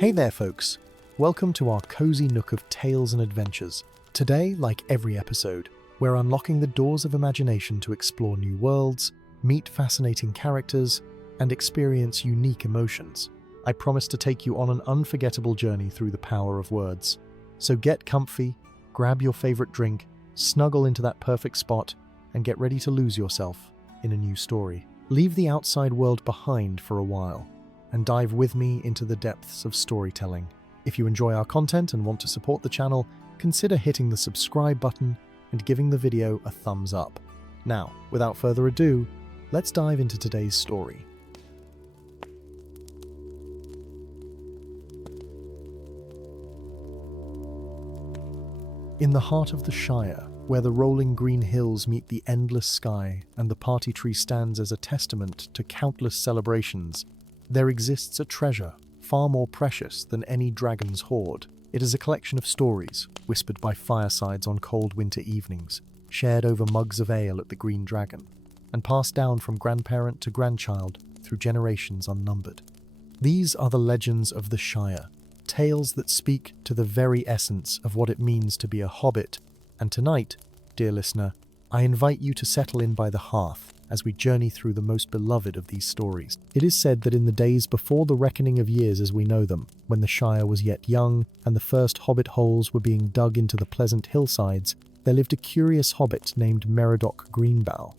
Hey there, folks. Welcome to our cozy nook of tales and adventures. Today, like every episode, we're unlocking the doors of imagination to explore new worlds, meet fascinating characters, and experience unique emotions. I promise to take you on an unforgettable journey through the power of words. So get comfy, grab your favorite drink, snuggle into that perfect spot, and get ready to lose yourself in a new story. Leave the outside world behind for a while and dive with me into the depths of storytelling. If you enjoy our content and want to support the channel, consider hitting the subscribe button and giving the video a thumbs up. Now, without further ado, let's dive into today's story. In the heart of the Shire, where the rolling green hills meet the endless sky and the party tree stands as a testament to countless celebrations, there exists a treasure far more precious than any dragon's hoard. It is a collection of stories, whispered by firesides on cold winter evenings, shared over mugs of ale at the Green Dragon, and passed down from grandparent to grandchild through generations unnumbered. These are the legends of the Shire, tales that speak to the very essence of what it means to be a hobbit. And tonight, dear listener, I invite you to settle in by the hearth as we journey through the most beloved of these stories. It is said that in the days before the reckoning of years as we know them, when the Shire was yet young and the first hobbit holes were being dug into the pleasant hillsides, there lived a curious hobbit named Meriadoc Greenbough.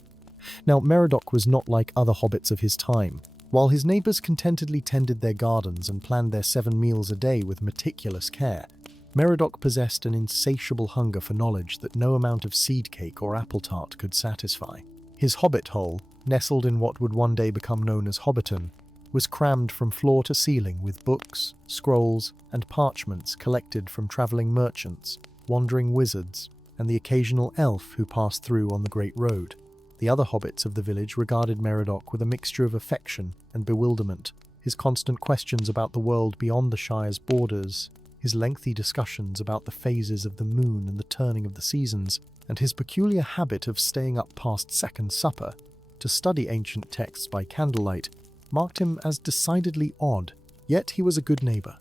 Now, Meriadoc was not like other hobbits of his time. While his neighbours contentedly tended their gardens and planned their 7 meals a day with meticulous care, Meriadoc possessed an insatiable hunger for knowledge that no amount of seed cake or apple tart could satisfy. His hobbit hole, nestled in what would one day become known as Hobbiton, was crammed from floor to ceiling with books, scrolls, and parchments collected from travelling merchants, wandering wizards, and the occasional elf who passed through on the Great Road. The other hobbits of the village regarded Meriadoc with a mixture of affection and bewilderment. His constant questions about the world beyond the Shire's borders, his lengthy discussions about the phases of the moon and the turning of the seasons, and his peculiar habit of staying up past second supper to study ancient texts by candlelight marked him as decidedly odd. Yet he was a good neighbour,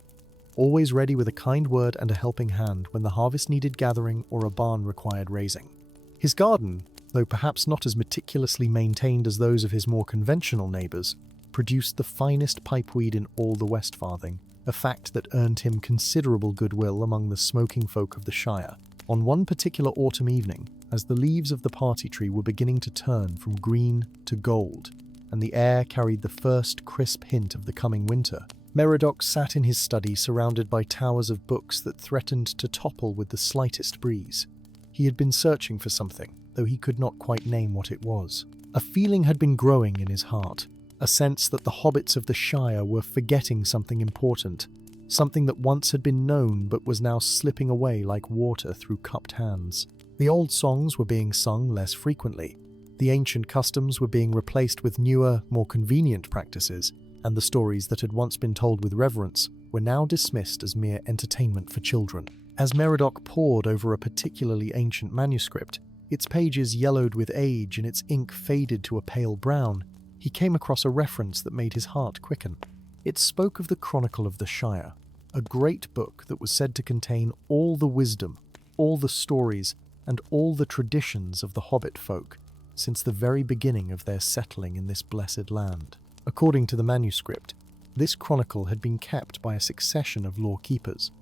always ready with a kind word and a helping hand when the harvest needed gathering or a barn required raising. His garden, though perhaps not as meticulously maintained as those of his more conventional neighbours, produced the finest pipeweed in all the Westfarthing, a fact that earned him considerable goodwill among the smoking folk of the Shire. On one particular autumn evening, as the leaves of the party tree were beginning to turn from green to gold, and the air carried the first crisp hint of the coming winter, Meriadoc sat in his study surrounded by towers of books that threatened to topple with the slightest breeze. He had been searching for something, though he could not quite name what it was. A feeling had been growing in his heart, a sense that the hobbits of the Shire were forgetting something important, something that once had been known but was now slipping away like water through cupped hands. The old songs were being sung less frequently, the ancient customs were being replaced with newer, more convenient practices, and the stories that had once been told with reverence were now dismissed as mere entertainment for children. As Meriadoc pored over a particularly ancient manuscript, its pages yellowed with age and its ink faded to a pale brown, he came across a reference that made his heart quicken. It spoke of the Chronicle of the Shire, a great book that was said to contain all the wisdom, all the stories, and all the traditions of the hobbit folk since the very beginning of their settling in this blessed land. According to the manuscript, this chronicle had been kept by a succession of lawkeepers,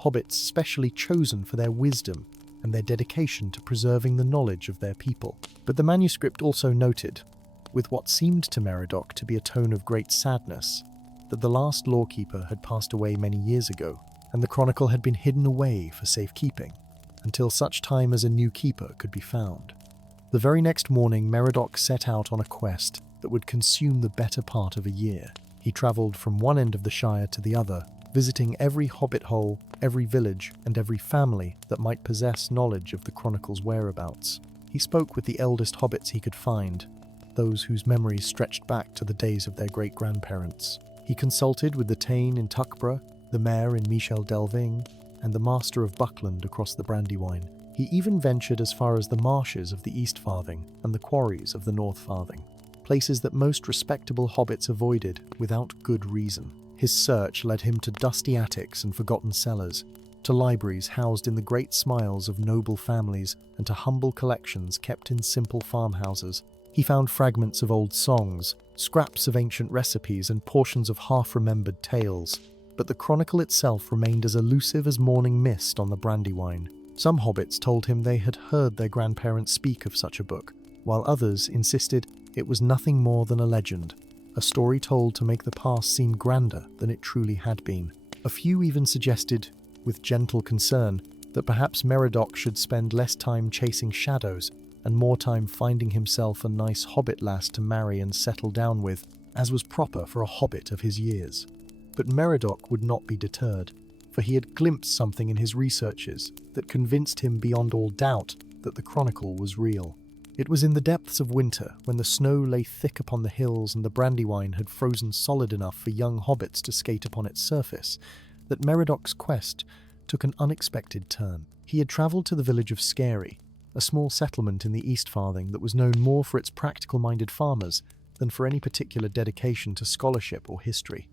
hobbits specially chosen for their wisdom and their dedication to preserving the knowledge of their people. But the manuscript also noted, with what seemed to Meriadoc to be a tone of great sadness, that the last lawkeeper had passed away many years ago, and the chronicle had been hidden away for safekeeping, until such time as a new keeper could be found. The very next morning, Meriadoc set out on a quest that would consume the better part of a year. He travelled from one end of the Shire to the other, visiting every hobbit hole, every village, and every family that might possess knowledge of the chronicle's whereabouts. He spoke with the eldest hobbits he could find, those whose memories stretched back to the days of their great-grandparents. He consulted with the Thane in Tuckborough, the Mayor in Michel Delving, and the Master of Buckland across the Brandywine. He even ventured as far as the marshes of the East Farthing and the quarries of the North Farthing, places that most respectable hobbits avoided without good reason. His search led him to dusty attics and forgotten cellars, to libraries housed in the great smiles of noble families, and to humble collections kept in simple farmhouses. He found fragments of old songs, scraps of ancient recipes, and portions of half-remembered tales. But the chronicle itself remained as elusive as morning mist on the Brandywine. Some hobbits told him they had heard their grandparents speak of such a book, while others insisted it was nothing more than a legend, a story told to make the past seem grander than it truly had been. A few even suggested, with gentle concern, that perhaps Meriadoc should spend less time chasing shadows and more time finding himself a nice hobbit lass to marry and settle down with, as was proper for a hobbit of his years. But Meriadoc would not be deterred, for he had glimpsed something in his researches that convinced him beyond all doubt that the chronicle was real. It was in the depths of winter, when the snow lay thick upon the hills and the Brandywine had frozen solid enough for young hobbits to skate upon its surface, that Meridoc's quest took an unexpected turn. He had travelled to the village of Shire, a small settlement in the East Farthing that was known more for its practical-minded farmers than for any particular dedication to scholarship or history.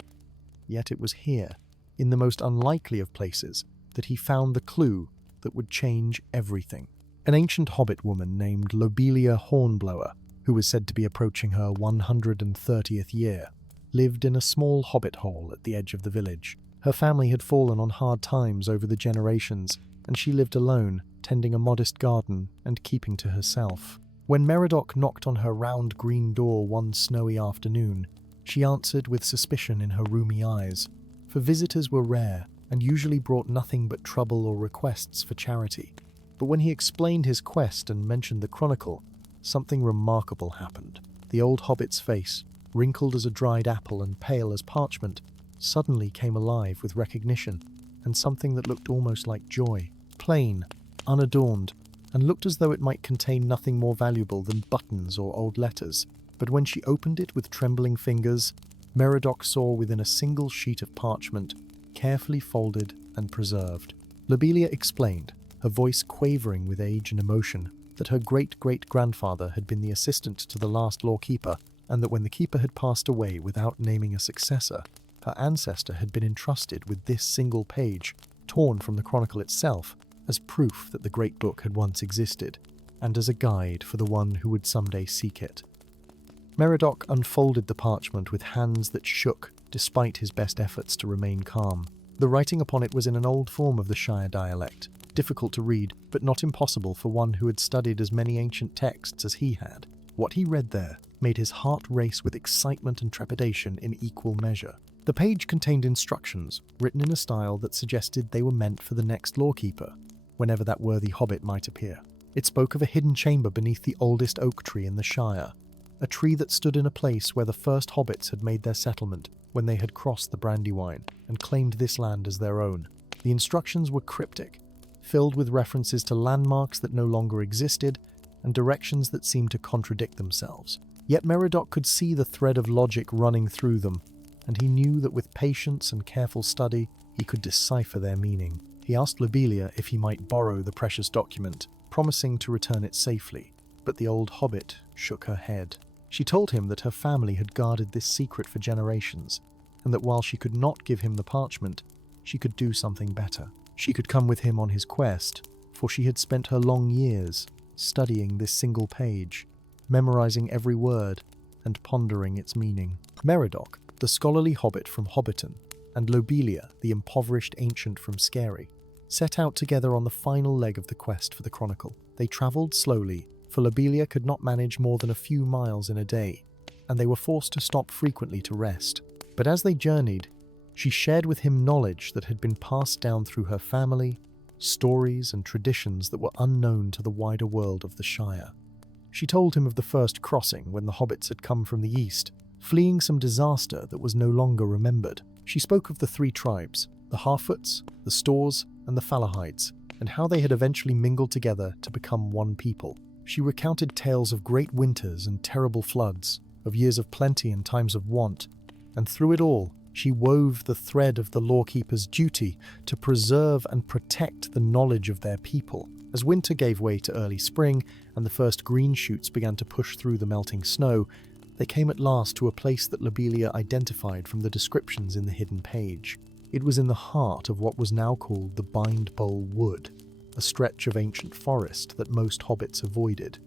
Yet it was here, in the most unlikely of places, that he found the clue that would change everything. An ancient hobbit woman named Lobelia Hornblower, who was said to be approaching her 130th year, lived in a small hobbit hole at the edge of the village. Her family had fallen on hard times over the generations, and she lived alone, tending a modest garden and keeping to herself. When Meriadoc knocked on her round green door one snowy afternoon, she answered with suspicion in her rheumy eyes, for visitors were rare and usually brought nothing but trouble or requests for charity. But when he explained his quest and mentioned the chronicle, something remarkable happened. The old hobbit's face, wrinkled as a dried apple and pale as parchment, suddenly came alive with recognition and something that looked almost like joy, plain, unadorned, and looked as though it might contain nothing more valuable than buttons or old letters. But when she opened it with trembling fingers, Meriadoc saw within a single sheet of parchment, carefully folded and preserved. Lobelia explained, her voice quavering with age and emotion, that her great-great-grandfather had been the assistant to the last lawkeeper, and that when the keeper had passed away without naming a successor, her ancestor had been entrusted with this single page, torn from the chronicle itself, as proof that the great book had once existed, and as a guide for the one who would someday seek it. Meriadoc unfolded the parchment with hands that shook despite his best efforts to remain calm. The writing upon it was in an old form of the Shire dialect, difficult to read, but not impossible for one who had studied as many ancient texts as he had. What he read there made his heart race with excitement and trepidation in equal measure. The page contained instructions, written in a style that suggested they were meant for the next lawkeeper, whenever that worthy hobbit might appear. It spoke of a hidden chamber beneath the oldest oak tree in the Shire, a tree that stood in a place where the first hobbits had made their settlement when they had crossed the Brandywine and claimed this land as their own. The instructions were cryptic, filled with references to landmarks that no longer existed and directions that seemed to contradict themselves. Yet Meriadoc could see the thread of logic running through them, and he knew that with patience and careful study he could decipher their meaning. He asked Lobelia if he might borrow the precious document, promising to return it safely, but the old hobbit shook her head. She told him that her family had guarded this secret for generations, and that while she could not give him the parchment, she could do something better. She could come with him on his quest, for she had spent her long years studying this single page, memorizing every word, and pondering its meaning. Meriadoc, the scholarly hobbit from Hobbiton, and Lobelia, the impoverished ancient from Shire, set out together on the final leg of the quest for the chronicle. They travelled slowly, for Lobelia could not manage more than a few miles in a day, and they were forced to stop frequently to rest. But as they journeyed, she shared with him knowledge that had been passed down through her family, stories and traditions that were unknown to the wider world of the Shire. She told him of the first crossing when the hobbits had come from the east, fleeing some disaster that was no longer remembered. She spoke of the three tribes, the Harfoots, the Stores, and the Falahides, and how they had eventually mingled together to become one people. She recounted tales of great winters and terrible floods, of years of plenty and times of want, and through it all, she wove the thread of the lawkeeper's duty to preserve and protect the knowledge of their people. As winter gave way to early spring, and the first green shoots began to push through the melting snow, They came at last to a place that Lobelia identified from the descriptions in the hidden page. It was in the heart of what was now called the Bind Bowl Wood, a stretch of ancient forest that most hobbits avoided,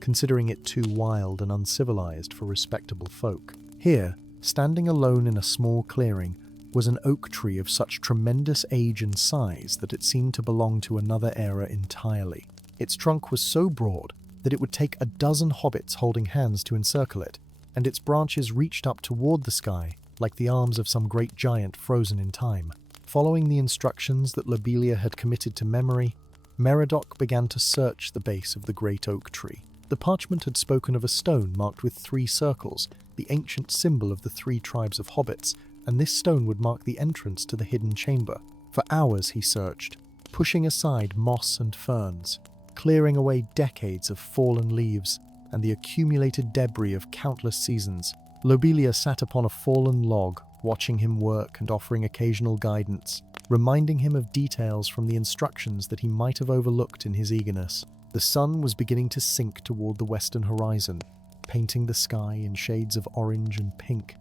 considering it too wild and uncivilized for respectable folk. Here, standing alone in a small clearing, was an oak tree of such tremendous age and size that it seemed to belong to another era entirely. Its trunk was so broad that it would take a dozen hobbits holding hands to encircle it, and its branches reached up toward the sky like the arms of some great giant frozen in time. Following the instructions that Lobelia had committed to memory, Meriadoc began to search the base of the great oak tree. The parchment had spoken of a stone marked with 3 circles, the ancient symbol of the 3 tribes of hobbits, and this stone would mark the entrance to the hidden chamber. For hours he searched, pushing aside moss and ferns, clearing away decades of fallen leaves and the accumulated debris of countless seasons. Lobelia sat upon a fallen log, watching him work and offering occasional guidance, reminding him of details from the instructions that he might have overlooked in his eagerness. The sun was beginning to sink toward the western horizon, painting the sky in shades of orange and pink,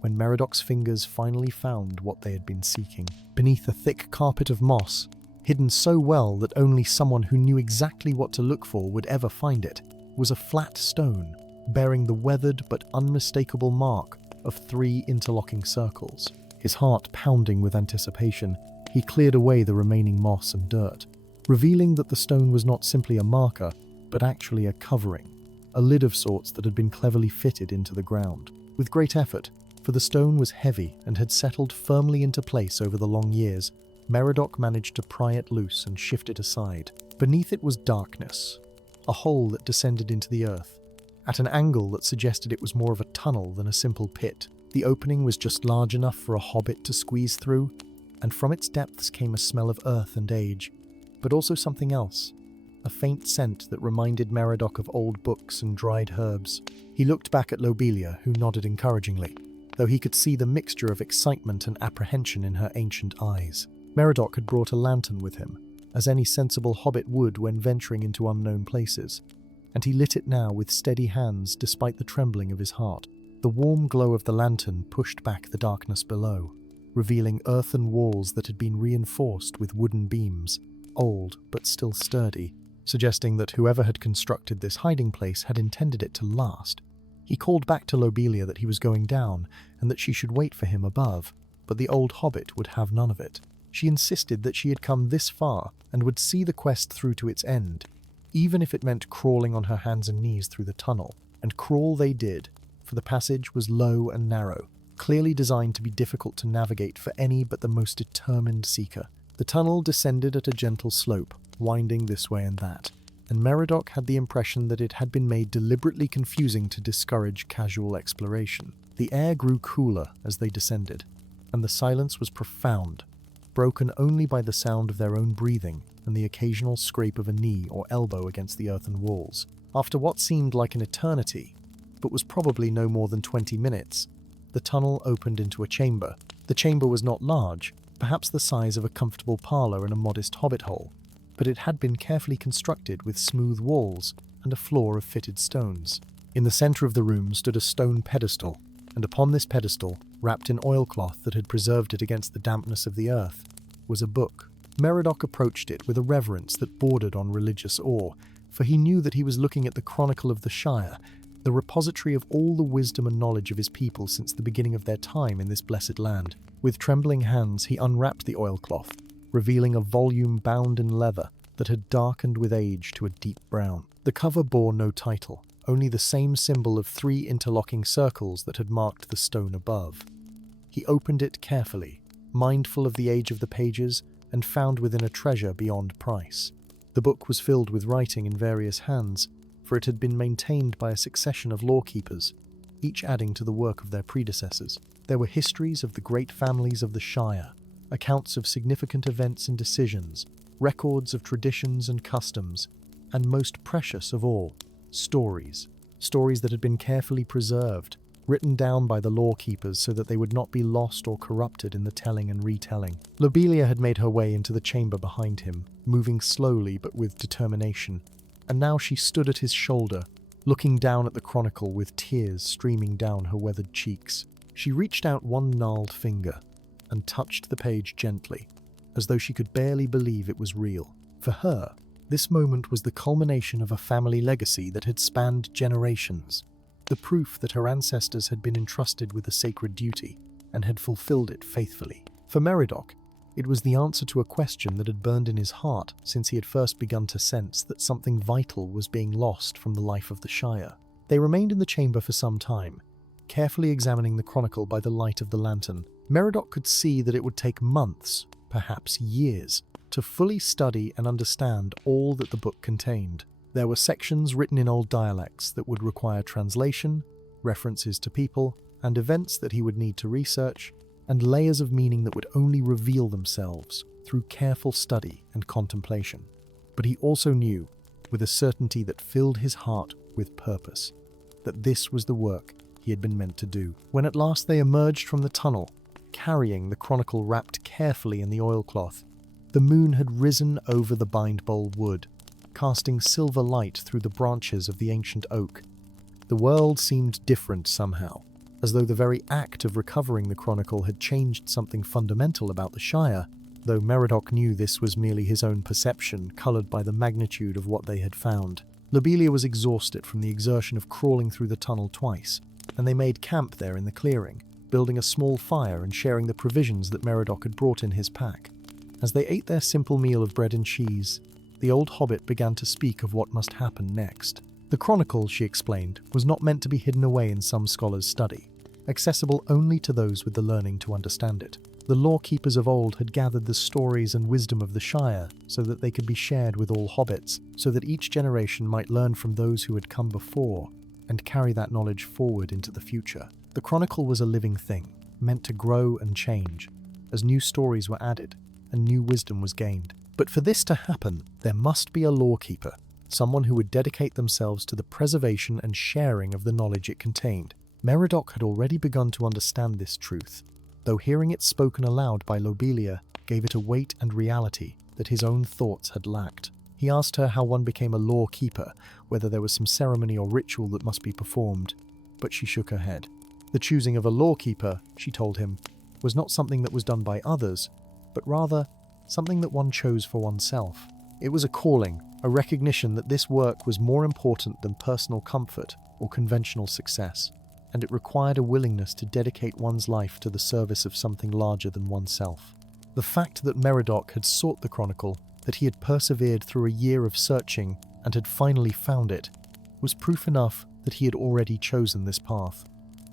when Meridoc's fingers finally found what they had been seeking. Beneath a thick carpet of moss, hidden so well that only someone who knew exactly what to look for would ever find it, was a flat stone, bearing the weathered but unmistakable mark of 3 interlocking circles. His heart pounding with anticipation, he cleared away the remaining moss and dirt, revealing that the stone was not simply a marker, but actually a covering, a lid of sorts that had been cleverly fitted into the ground. With great effort, for the stone was heavy and had settled firmly into place over the long years, Meriadoc managed to pry it loose and shift it aside. Beneath it was darkness, a hole that descended into the earth, at an angle that suggested it was more of a tunnel than a simple pit. The opening was just large enough for a hobbit to squeeze through, and from its depths came a smell of earth and age, but also something else, a faint scent that reminded Meriadoc of old books and dried herbs. He looked back at Lobelia, who nodded encouragingly, though he could see the mixture of excitement and apprehension in her ancient eyes. Meriadoc had brought a lantern with him, as any sensible hobbit would when venturing into unknown places, and he lit it now with steady hands despite the trembling of his heart. The warm glow of the lantern pushed back the darkness below, revealing earthen walls that had been reinforced with wooden beams, old but still sturdy, suggesting that whoever had constructed this hiding place had intended it to last. He called back to Lobelia that he was going down and that she should wait for him above, but the old hobbit would have none of it. She insisted that she had come this far and would see the quest through to its end, even if it meant crawling on her hands and knees through the tunnel. And crawl they did, for the passage was low and narrow, clearly designed to be difficult to navigate for any but the most determined seeker. The tunnel descended at a gentle slope, winding this way and that, and Meriadoc had the impression that it had been made deliberately confusing to discourage casual exploration. The air grew cooler as they descended, and the silence was profound, broken only by the sound of their own breathing and the occasional scrape of a knee or elbow against the earthen walls. After what seemed like an eternity, but was probably no more than 20 minutes, the tunnel opened into a chamber. The chamber was not large, perhaps the size of a comfortable parlour in a modest hobbit hole, but it had been carefully constructed with smooth walls and a floor of fitted stones. In the centre of the room stood a stone pedestal, and upon this pedestal, wrapped in oilcloth that had preserved it against the dampness of the earth, was a book. Meriadoc approached it with a reverence that bordered on religious awe, for he knew that he was looking at the Chronicle of the Shire, the repository of all the wisdom and knowledge of his people since the beginning of their time in this blessed land. With trembling hands he unwrapped the oilcloth, revealing a volume bound in leather that had darkened with age to a deep brown. The cover bore no title, only the same symbol of 3 interlocking circles that had marked the stone above. He opened it carefully, mindful of the age of the pages, and found within a treasure beyond price. The book was filled with writing in various hands, for it had been maintained by a succession of lawkeepers, each adding to the work of their predecessors. There were histories of the great families of the Shire, accounts of significant events and decisions, records of traditions and customs, and most precious of all, stories that had been carefully preserved, written down by the lawkeepers so that they would not be lost or corrupted in the telling and retelling. Lobelia had made her way into the chamber behind him, moving slowly but with determination, and now she stood at his shoulder, looking down at the chronicle with tears streaming down her weathered cheeks. She reached out one gnarled finger and touched the page gently, as though she could barely believe it was real. For her, this moment was the culmination of a family legacy that had spanned generations, the proof that her ancestors had been entrusted with a sacred duty and had fulfilled it faithfully. For Meriadoc, it was the answer to a question that had burned in his heart since he had first begun to sense that something vital was being lost from the life of the Shire. They remained in the chamber for some time, carefully examining the chronicle by the light of the lantern. Meriadoc could see that it would take months, perhaps years, to fully study and understand all that the book contained. There were sections written in old dialects that would require translation, references to people and events that he would need to research, and layers of meaning that would only reveal themselves through careful study and contemplation. But he also knew, with a certainty that filled his heart with purpose, that this was the work he had been meant to do. When at last they emerged from the tunnel, carrying the chronicle wrapped carefully in the oilcloth, the moon had risen over the bindbowl wood, casting silver light through the branches of the ancient oak. The world seemed different somehow, as though the very act of recovering the chronicle had changed something fundamental about the Shire, though Meriadoc knew this was merely his own perception, coloured by the magnitude of what they had found. Lobelia was exhausted from the exertion of crawling through the tunnel twice, and they made camp there in the clearing, building a small fire and sharing the provisions that Meriadoc had brought in his pack. As they ate their simple meal of bread and cheese, the old hobbit began to speak of what must happen next. The chronicle, she explained, was not meant to be hidden away in some scholar's study, accessible only to those with the learning to understand it. The lawkeepers of old had gathered the stories and wisdom of the Shire so that they could be shared with all hobbits, so that each generation might learn from those who had come before and carry that knowledge forward into the future. The chronicle was a living thing, meant to grow and change, as new stories were added and new wisdom was gained. But for this to happen, there must be a lawkeeper, someone who would dedicate themselves to the preservation and sharing of the knowledge it contained. Meriadoc had already begun to understand this truth, though hearing it spoken aloud by Lobelia gave it a weight and reality that his own thoughts had lacked. He asked her how one became a lawkeeper, whether there was some ceremony or ritual that must be performed, but she shook her head. The choosing of a lawkeeper, she told him, was not something that was done by others, but rather something that one chose for oneself. It was a calling, a recognition that this work was more important than personal comfort or conventional success, and it required a willingness to dedicate one's life to the service of something larger than oneself. The fact that Meriadoc had sought the chronicle, that he had persevered through a year of searching and had finally found it, was proof enough that he had already chosen this path.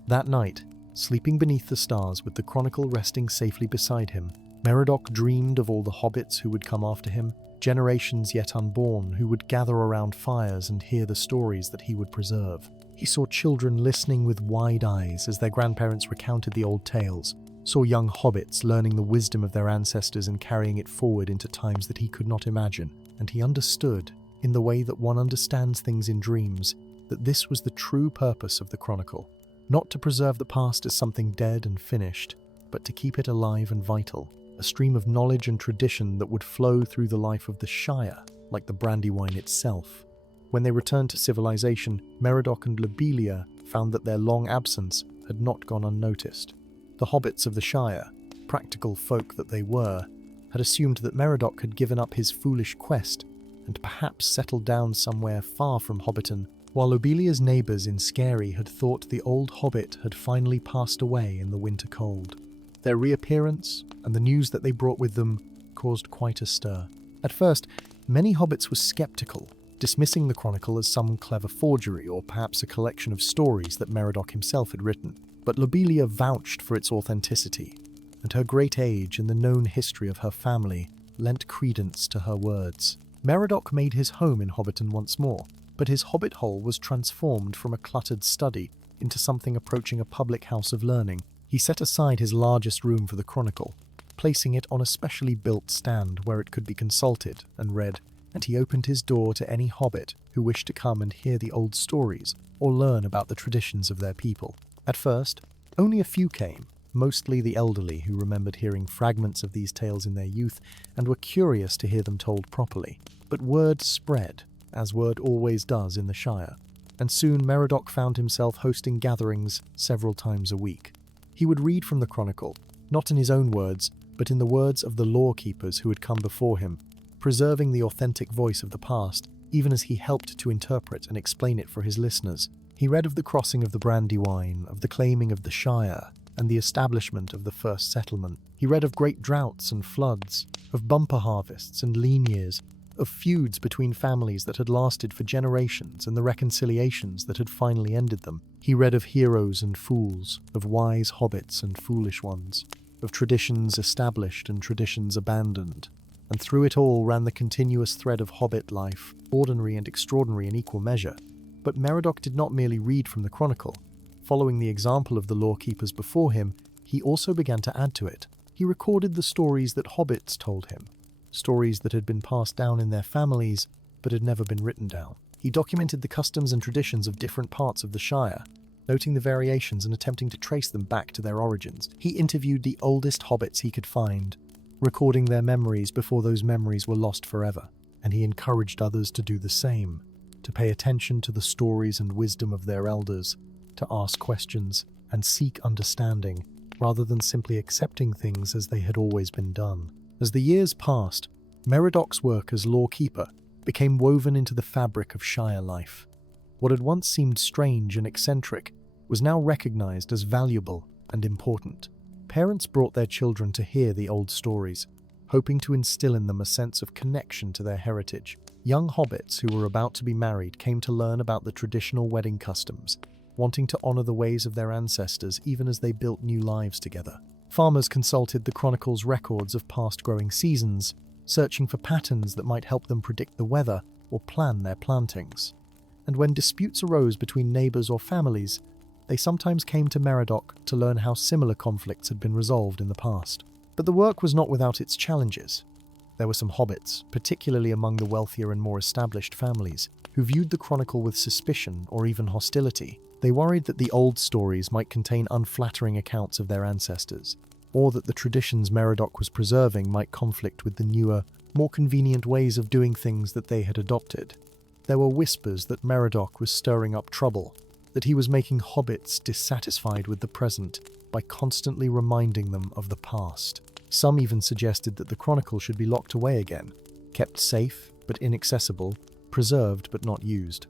That night, sleeping beneath the stars with the chronicle resting safely beside him, Meriadoc dreamed of all the hobbits who would come after him, generations yet unborn who would gather around fires and hear the stories that he would preserve. He saw children listening with wide eyes as their grandparents recounted the old tales, saw young hobbits learning the wisdom of their ancestors and carrying it forward into times that he could not imagine, and he understood, in the way that one understands things in dreams, that this was the true purpose of the chronicle, not to preserve the past as something dead and finished, but to keep it alive and vital, a stream of knowledge and tradition that would flow through the life of the Shire, like the Brandywine itself. When they returned to civilization, Meriadoc and Lobelia found that their long absence had not gone unnoticed. The hobbits of the Shire, practical folk that they were, had assumed that Meriadoc had given up his foolish quest and perhaps settled down somewhere far from Hobbiton, while Lobelia's neighbours in Scary had thought the old hobbit had finally passed away in the winter cold. Their reappearance and the news that they brought with them caused quite a stir. At first, many hobbits were sceptical, dismissing the chronicle as some clever forgery or perhaps a collection of stories that Meriadoc himself had written. But Lobelia vouched for its authenticity, and her great age and the known history of her family lent credence to her words. Meriadoc made his home in Hobbiton once more, but his hobbit hole was transformed from a cluttered study into something approaching a public house of learning. He set aside his largest room for the chronicle, placing it on a specially built stand where it could be consulted and read, and he opened his door to any hobbit who wished to come and hear the old stories or learn about the traditions of their people. At first, only a few came, mostly the elderly who remembered hearing fragments of these tales in their youth and were curious to hear them told properly. But word spread, as word always does in the Shire. and soon Meriadoc found himself hosting gatherings several times a week. He would read from the chronicle, not in his own words, but in the words of the lore-keepers who had come before him, preserving the authentic voice of the past, even as he helped to interpret and explain it for his listeners. He read of the crossing of the Brandywine, of the claiming of the Shire, and the establishment of the first settlement. He read of great droughts and floods, of bumper harvests and lean years, of feuds between families that had lasted for generations and the reconciliations that had finally ended them. He read of heroes and fools, of wise hobbits and foolish ones, of traditions established and traditions abandoned. And through it all ran the continuous thread of hobbit life, ordinary and extraordinary in equal measure. But Meriadoc did not merely read from the chronicle. Following the example of the lore-keepers before him, he also began to add to it. He recorded the stories that hobbits told him, stories that had been passed down in their families but had never been written down. He documented the customs and traditions of different parts of the Shire, noting the variations and attempting to trace them back to their origins. He interviewed the oldest hobbits he could find, recording their memories before those memories were lost forever, and he encouraged others to do the same, to pay attention to the stories and wisdom of their elders, to ask questions and seek understanding, rather than simply accepting things as they had always been done. As the years passed, Meridoc's work as lore-keeper became woven into the fabric of Shire life. What had once seemed strange and eccentric was now recognized as valuable and important. Parents brought their children to hear the old stories, hoping to instill in them a sense of connection to their heritage. Young hobbits who were about to be married came to learn about the traditional wedding customs, wanting to honor the ways of their ancestors even as they built new lives together. Farmers consulted the chronicle's records of past growing seasons, searching for patterns that might help them predict the weather or plan their plantings. And when disputes arose between neighbors or families, they sometimes came to Meriadoc to learn how similar conflicts had been resolved in the past. But the work was not without its challenges. There were some hobbits, particularly among the wealthier and more established families, who viewed the chronicle with suspicion or even hostility. They worried that the old stories might contain unflattering accounts of their ancestors, or that the traditions Meriadoc was preserving might conflict with the newer, more convenient ways of doing things that they had adopted. There were whispers that Meriadoc was stirring up trouble, that he was making hobbits dissatisfied with the present by constantly reminding them of the past. Some even suggested that the chronicle should be locked away again, kept safe but inaccessible, preserved but not used.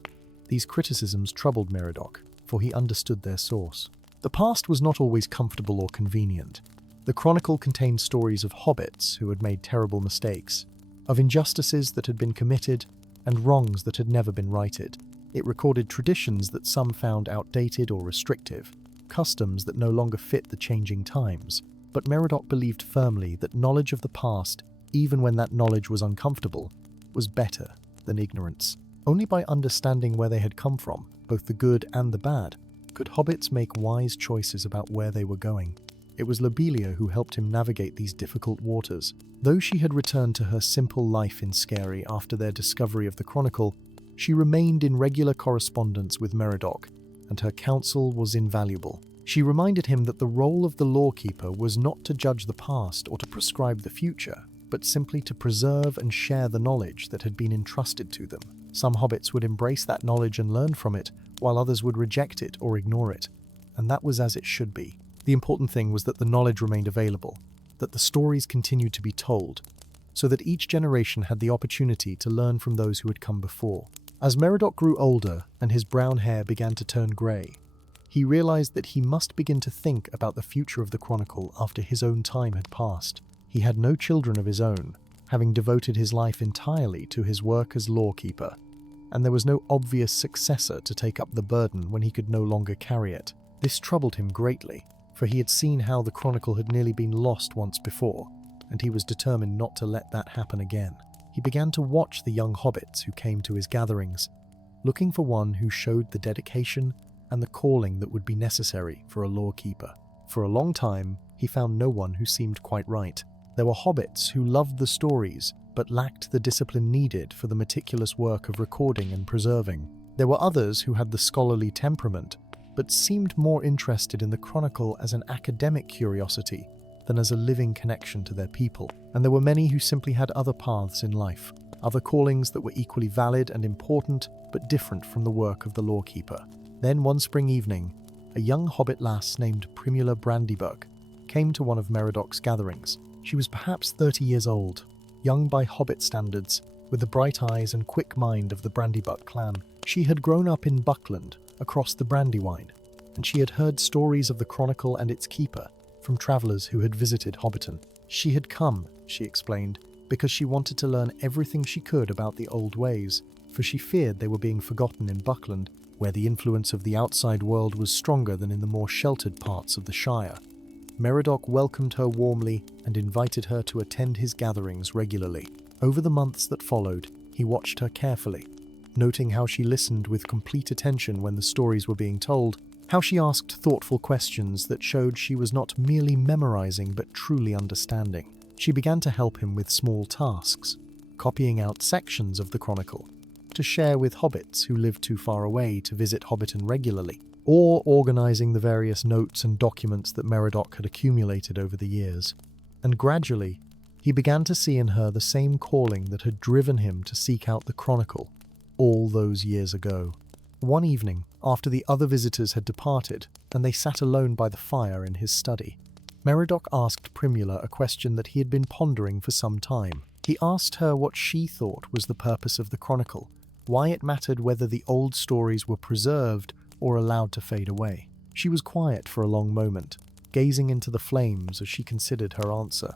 These criticisms troubled Meriadoc, for he understood their source. The past was not always comfortable or convenient. The chronicle contained stories of hobbits who had made terrible mistakes, of injustices that had been committed, and wrongs that had never been righted. It recorded traditions that some found outdated or restrictive, customs that no longer fit the changing times. But Meriadoc believed firmly that knowledge of the past, even when that knowledge was uncomfortable, was better than ignorance. Only by understanding where they had come from, both the good and the bad, could hobbits make wise choices about where they were going. It was Lobelia who helped him navigate these difficult waters. Though she had returned to her simple life in Scary after their discovery of the chronicle, she remained in regular correspondence with Meriadoc, and her counsel was invaluable. She reminded him that the role of the lore-keeper was not to judge the past or to prescribe the future, but simply to preserve and share the knowledge that had been entrusted to them. Some hobbits would embrace that knowledge and learn from it, while others would reject it or ignore it. And that was as it should be. The important thing was that the knowledge remained available, that the stories continued to be told, so that each generation had the opportunity to learn from those who had come before. As Meriadoc grew older and his brown hair began to turn grey, he realized that he must begin to think about the future of the chronicle after his own time had passed. He had no children of his own, having devoted his life entirely to his work as lore-keeper, and there was no obvious successor to take up the burden when he could no longer carry it. This troubled him greatly, for he had seen how the chronicle had nearly been lost once before, and he was determined not to let that happen again. He began to watch the young hobbits who came to his gatherings, looking for one who showed the dedication and the calling that would be necessary for a lore-keeper. For a long time, he found no one who seemed quite right. There were hobbits who loved the stories, but lacked the discipline needed for the meticulous work of recording and preserving. There were others who had the scholarly temperament, but seemed more interested in the chronicle as an academic curiosity than as a living connection to their people. And there were many who simply had other paths in life. other callings that were equally valid and important, but different from the work of the lawkeeper. Then one spring evening, a young hobbit lass named Primula Brandybuck came to one of Merodach's gatherings. She was perhaps 30 years old, young by hobbit standards, with the bright eyes and quick mind of the Brandybuck clan. She had grown up in Buckland, across the Brandywine, and she had heard stories of the Chronicle and its keeper from travellers who had visited Hobbiton. She had come, she explained, because she wanted to learn everything she could about the old ways, for she feared they were being forgotten in Buckland, where the influence of the outside world was stronger than in the more sheltered parts of the Shire. Merodach welcomed her warmly and invited her to attend his gatherings regularly. Over the months that followed, he watched her carefully, noting how she listened with complete attention when the stories were being told, how she asked thoughtful questions that showed she was not merely memorizing but truly understanding. She began to help him with small tasks, copying out sections of the Chronicle, to share with hobbits who lived too far away to visit Hobbiton regularly, or organizing the various notes and documents that Merodach had accumulated over the years. And gradually, he began to see in her the same calling that had driven him to seek out the Chronicle all those years ago. One evening, after the other visitors had departed, and they sat alone by the fire in his study, Merodach asked Primula a question that he had been pondering for some time. He asked her what she thought was the purpose of the Chronicle, why it mattered whether the old stories were preserved or allowed to fade away. She was quiet for a long moment, gazing into the flames as she considered her answer.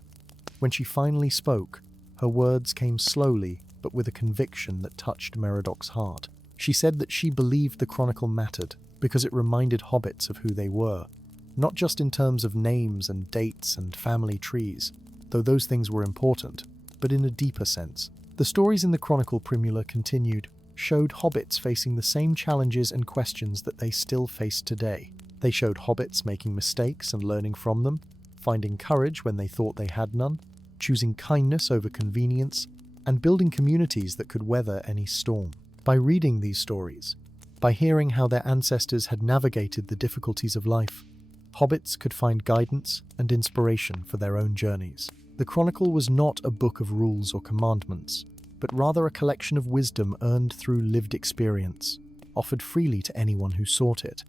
When she finally spoke, her words came slowly but with a conviction that touched Merodach's heart. She said that she believed the Chronicle mattered because it reminded hobbits of who they were, not just in terms of names and dates and family trees, though those things were important, but in a deeper sense. The stories in the Chronicle, Primula continued, showed hobbits facing the same challenges and questions that they still face today. They showed hobbits making mistakes and learning from them, finding courage when they thought they had none, choosing kindness over convenience, and building communities that could weather any storm. By reading these stories, by hearing how their ancestors had navigated the difficulties of life, hobbits could find guidance and inspiration for their own journeys. The Chronicle was not a book of rules or commandments, but rather a collection of wisdom earned through lived experience, offered freely to anyone who sought it.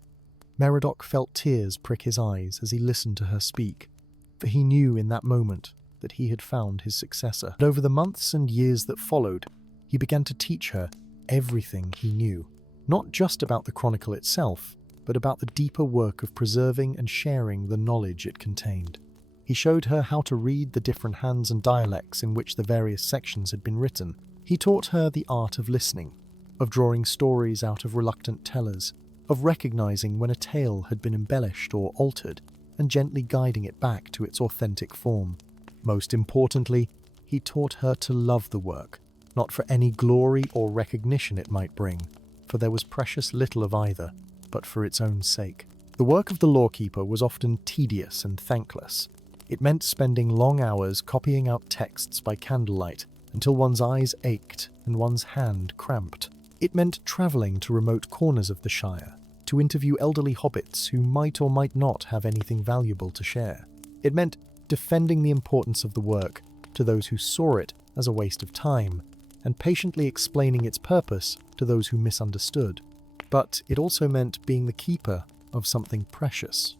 Merodach felt tears prick his eyes as he listened to her speak, for he knew in that moment that he had found his successor. And over the months and years that followed, he began to teach her everything he knew, not just about the Chronicle itself, but about the deeper work of preserving and sharing the knowledge it contained. He showed her how to read the different hands and dialects in which the various sections had been written. He taught her the art of listening, of drawing stories out of reluctant tellers, of recognizing when a tale had been embellished or altered, and gently guiding it back to its authentic form. Most importantly, he taught her to love the work, not for any glory or recognition it might bring, for there was precious little of either, but for its own sake. The work of the lawkeeper was often tedious and thankless. It meant spending long hours copying out texts by candlelight until one's eyes ached and one's hand cramped. It meant travelling to remote corners of the Shire to interview elderly hobbits who might or might not have anything valuable to share. It meant defending the importance of the work to those who saw it as a waste of time, and patiently explaining its purpose to those who misunderstood. But it also meant being the keeper of something precious,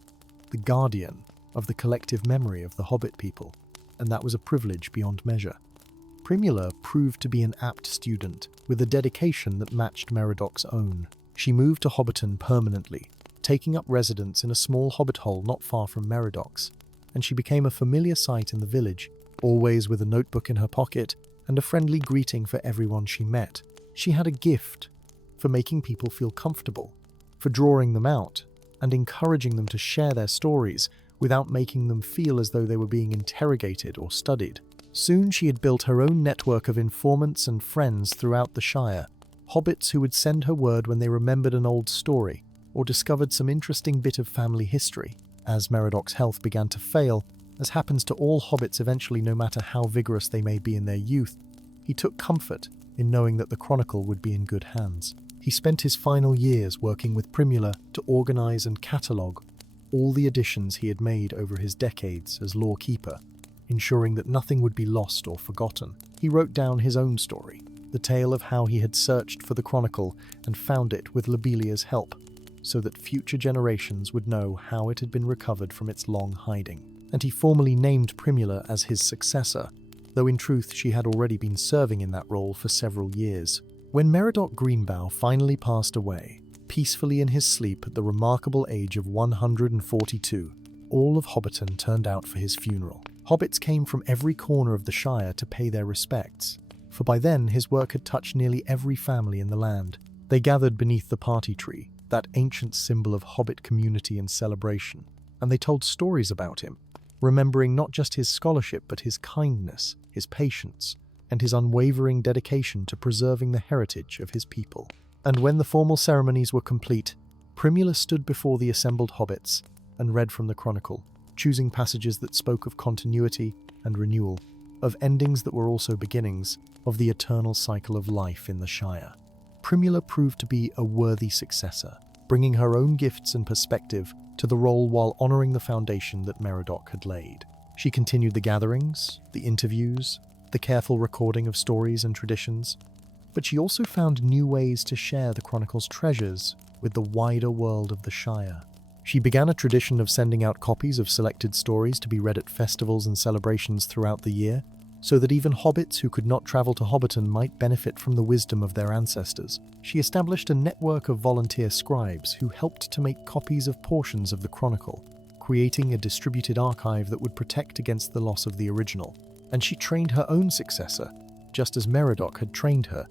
the guardian of the collective memory of the Hobbit people, and that was a privilege beyond measure. Primula proved to be an apt student, with a dedication that matched Merodach's own. She moved to Hobbiton permanently, taking up residence in a small hobbit hole not far from Merodach's, and she became a familiar sight in the village, always with a notebook in her pocket and a friendly greeting for everyone she met. She had a gift for making people feel comfortable, for drawing them out and encouraging them to share their stories without making them feel as though they were being interrogated or studied. Soon she had built her own network of informants and friends throughout the Shire, hobbits who would send her word when they remembered an old story or discovered some interesting bit of family history. As Merodach's health began to fail, as happens to all hobbits eventually no matter how vigorous they may be in their youth, he took comfort in knowing that the Chronicle would be in good hands. He spent his final years working with Primula to organize and catalogue all the additions he had made over his decades as lawkeeper, ensuring that nothing would be lost or forgotten. He wrote down his own story, the tale of how he had searched for the chronicle and found it with Lobelia's help, so that future generations would know how it had been recovered from its long hiding. And he formally named Primula as his successor, though in truth she had already been serving in that role for several years. When Meriadoc Greenbough finally passed away, peacefully in his sleep at the remarkable age of 142, all of Hobbiton turned out for his funeral. Hobbits came from every corner of the Shire to pay their respects, for by then his work had touched nearly every family in the land. They gathered beneath the party tree, that ancient symbol of Hobbit community and celebration, and they told stories about him, remembering not just his scholarship but his kindness, his patience, and his unwavering dedication to preserving the heritage of his people. And when the formal ceremonies were complete, Primula stood before the assembled hobbits and read from the chronicle, choosing passages that spoke of continuity and renewal, of endings that were also beginnings, of the eternal cycle of life in the Shire. Primula proved to be a worthy successor, bringing her own gifts and perspective to the role while honouring the foundation that Meriadoc had laid. She continued the gatherings, the interviews, the careful recording of stories and traditions, but she also found new ways to share the Chronicle's treasures with the wider world of the Shire. She began a tradition of sending out copies of selected stories to be read at festivals and celebrations throughout the year, so that even hobbits who could not travel to Hobbiton might benefit from the wisdom of their ancestors. She established a network of volunteer scribes who helped to make copies of portions of the Chronicle, creating a distributed archive that would protect against the loss of the original. And she trained her own successor, just as Meriadoc had trained her,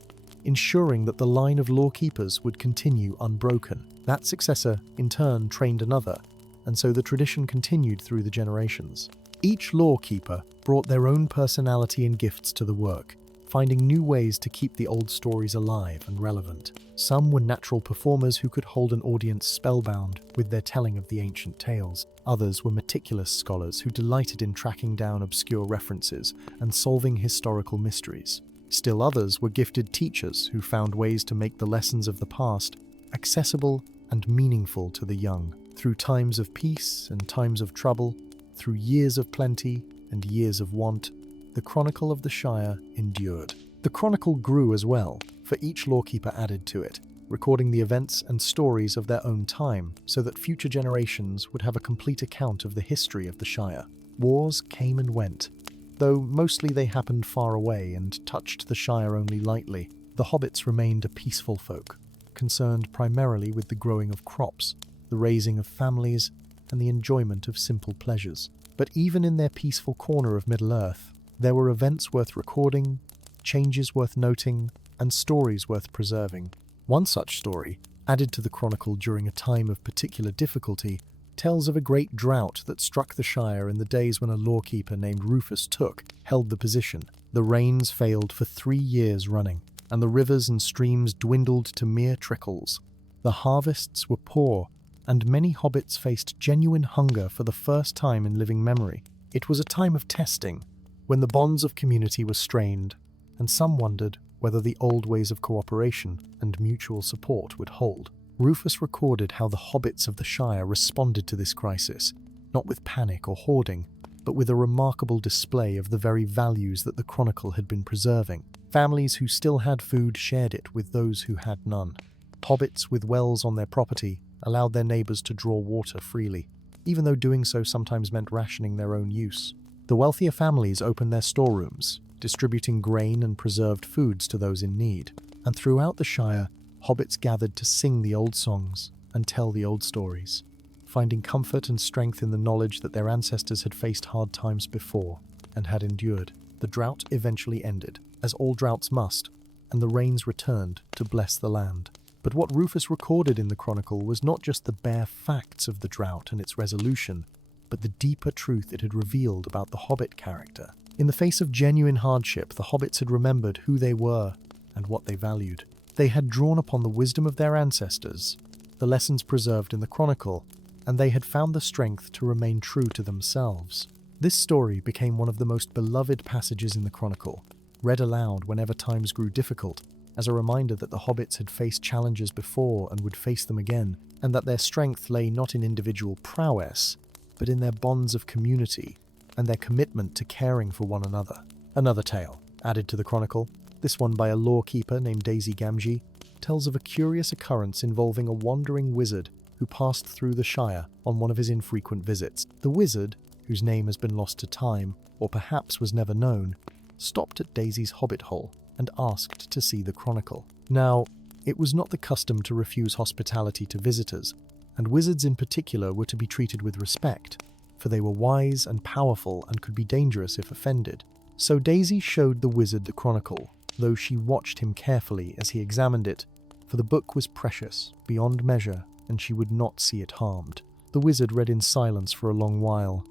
ensuring that the line of lawkeepers would continue unbroken. That successor, in turn, trained another, and so the tradition continued through the generations. Each lawkeeper brought their own personality and gifts to the work, finding new ways to keep the old stories alive and relevant. Some were natural performers who could hold an audience spellbound with their telling of the ancient tales. Others were meticulous scholars who delighted in tracking down obscure references and solving historical mysteries. Still others were gifted teachers who found ways to make the lessons of the past accessible and meaningful to the young. Through times of peace and times of trouble, through years of plenty and years of want, the Chronicle of the Shire endured. The Chronicle grew as well, for each lawkeeper added to it, recording the events and stories of their own time so that future generations would have a complete account of the history of the Shire. Wars came and went, though mostly they happened far away and touched the Shire only lightly. The hobbits remained a peaceful folk, concerned primarily with the growing of crops, the raising of families, and the enjoyment of simple pleasures. But even in their peaceful corner of Middle-earth, there were events worth recording, changes worth noting, and stories worth preserving. One such story, added to the Chronicle during a time of particular difficulty, tells of a great drought that struck the Shire in the days when a lawkeeper named Rufus Took held the position. The rains failed for 3 years running, and the rivers and streams dwindled to mere trickles. The harvests were poor, and many hobbits faced genuine hunger for the first time in living memory. It was a time of testing, when the bonds of community were strained, and some wondered whether the old ways of cooperation and mutual support would hold. Rufus recorded how the hobbits of the Shire responded to this crisis, not with panic or hoarding, but with a remarkable display of the very values that the Chronicle had been preserving. Families who still had food shared it with those who had none. Hobbits with wells on their property allowed their neighbours to draw water freely, even though doing so sometimes meant rationing their own use. The wealthier families opened their storerooms, distributing grain and preserved foods to those in need. And throughout the Shire, hobbits gathered to sing the old songs and tell the old stories, finding comfort and strength in the knowledge that their ancestors had faced hard times before and had endured. The drought eventually ended, as all droughts must, and the rains returned to bless the land. But what Rufus recorded in the Chronicle was not just the bare facts of the drought and its resolution, but the deeper truth it had revealed about the Hobbit character. In the face of genuine hardship, the Hobbits had remembered who they were and what they valued. They had drawn upon the wisdom of their ancestors, the lessons preserved in the Chronicle, and they had found the strength to remain true to themselves. This story became one of the most beloved passages in the Chronicle, read aloud whenever times grew difficult, as a reminder that the hobbits had faced challenges before and would face them again, and that their strength lay not in individual prowess, but in their bonds of community and their commitment to caring for one another. Another tale, added to the chronicle, this one by a lawkeeper named Daisy Gamgee, tells of a curious occurrence involving a wandering wizard who passed through the Shire on one of his infrequent visits. The wizard, whose name has been lost to time, or perhaps was never known, stopped at Daisy's Hobbit hole and asked to see the chronicle. Now, it was not the custom to refuse hospitality to visitors, and wizards in particular were to be treated with respect, for they were wise and powerful and could be dangerous if offended. So Daisy showed the wizard the chronicle, though she watched him carefully as he examined it, for the book was precious, beyond measure, and she would not see it harmed. The wizard read in silence for a long while,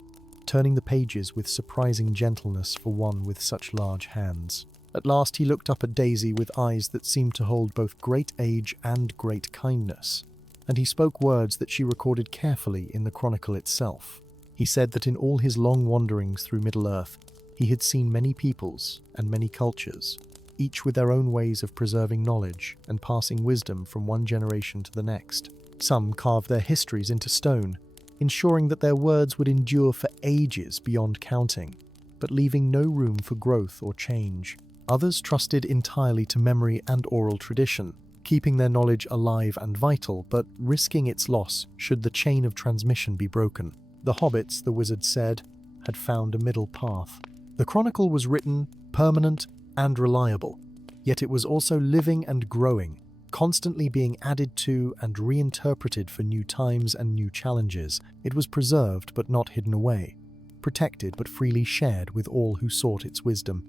turning the pages with surprising gentleness for one with such large hands. At last he looked up at Daisy with eyes that seemed to hold both great age and great kindness, and he spoke words that she recorded carefully in the chronicle itself. He said that in all his long wanderings through Middle-earth, he had seen many peoples and many cultures, each with their own ways of preserving knowledge and passing wisdom from one generation to the next. Some carved their histories into stone, ensuring that their words would endure for ages beyond counting, but leaving no room for growth or change. Others trusted entirely to memory and oral tradition, keeping their knowledge alive and vital, but risking its loss should the chain of transmission be broken. The hobbits, the wizard said, had found a middle path. The chronicle was written, permanent, and reliable, yet it was also living and growing, constantly being added to and reinterpreted for new times and new challenges. It was preserved but not hidden away, protected but freely shared with all who sought its wisdom.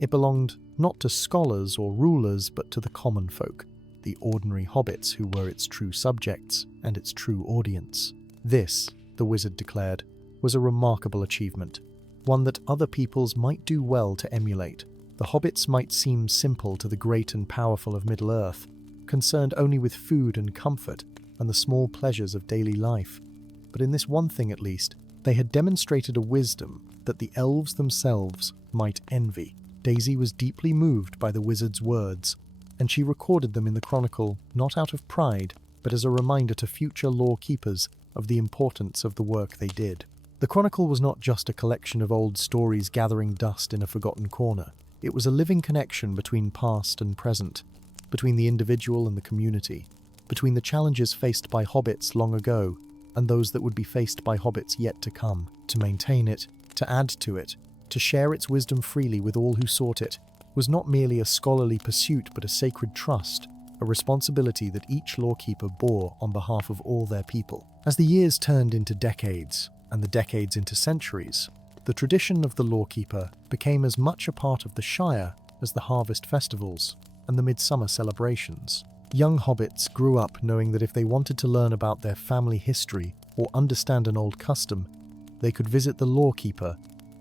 It belonged not to scholars or rulers but to the common folk, the ordinary hobbits who were its true subjects and its true audience. This, the wizard declared, was a remarkable achievement, one that other peoples might do well to emulate. The hobbits might seem simple to the great and powerful of Middle-earth, concerned only with food and comfort and the small pleasures of daily life. But in this one thing at least, they had demonstrated a wisdom that the elves themselves might envy. Daisy was deeply moved by the wizard's words, and she recorded them in the chronicle not out of pride, but as a reminder to future lore-keepers of the importance of the work they did. The chronicle was not just a collection of old stories gathering dust in a forgotten corner. It was a living connection between past and present, between the individual and the community, between the challenges faced by hobbits long ago and those that would be faced by hobbits yet to come. To maintain it, to add to it, to share its wisdom freely with all who sought it, was not merely a scholarly pursuit but a sacred trust, a responsibility that each lawkeeper bore on behalf of all their people. As the years turned into decades, and the decades into centuries, the tradition of the lawkeeper became as much a part of the Shire as the harvest festivals and the midsummer celebrations. Young hobbits grew up knowing that if they wanted to learn about their family history or understand an old custom, they could visit the lawkeeper